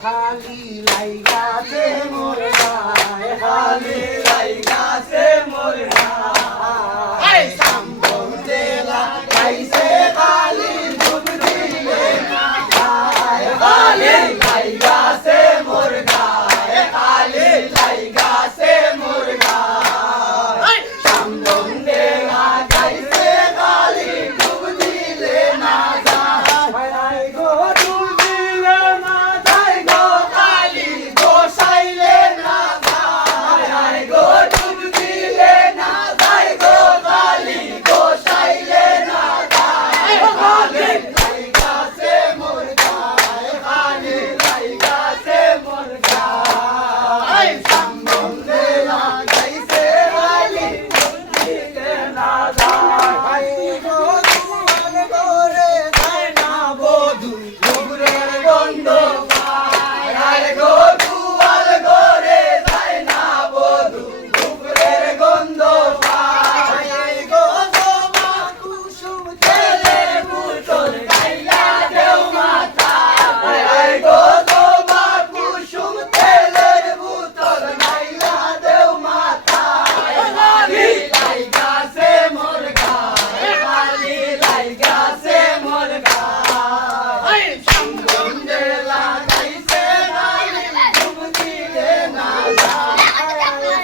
খালি লাইগাছে মোর গায়, খালি লাইগাছে মোর গায়, সম্বন্ধে লাগাইছে খালি ডুব দিলে না যায়, খালি লাইগাছে মোর গায়, খালি লাইগাছে মোর গায়, সম্বন্ধে লাগাইছে খালি ডুব দিলে না যায়, গো ডুব দিলে না যায় গো খালি গোসাইলে না যায়, গো ডুব দিলে না যায় গো খালি গোসাইলে না যায়, খালি লাইগাছে মোর গায়, খালি লাইগাছে মোর গায়, সম্বন্ধে লাগাইছে খালি ডুব দিলে না যায়, গো দুয়ার ঘরে যায় না বধূ ডুবরের গন্ধ পায়, আরে গো দুয়ার ঘরে যায় না বধূ ডুবরের গন্ধ পায়, গো জবা কুসুম তেলের বোতল গাইলা দেও মাথায়, আরে গো জবা কুসুম তেলের বোতল গাইলা দেও মাথায়, খালি লাইগাছে মোর গায়, খালি লাইগাছে মোর গায়, সম্বন্ধে লাগাইছে খালি ডুব দিলে না যায়,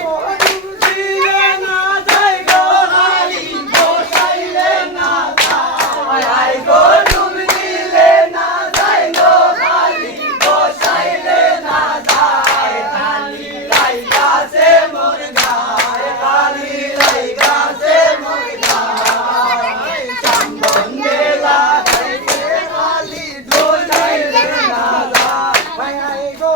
গো ডুব দিলে না যায় গো খালি গোসাইলে না যায়, গো ডুব দিলে না যায় গো খালি গোসাইলে না যায়, খালি লাইগাছে মোর গায়, খালি লাইগাছে মোর গায়, সম্বন্ধে লাগাইছে খালি ডুব দিলে না যায়, গো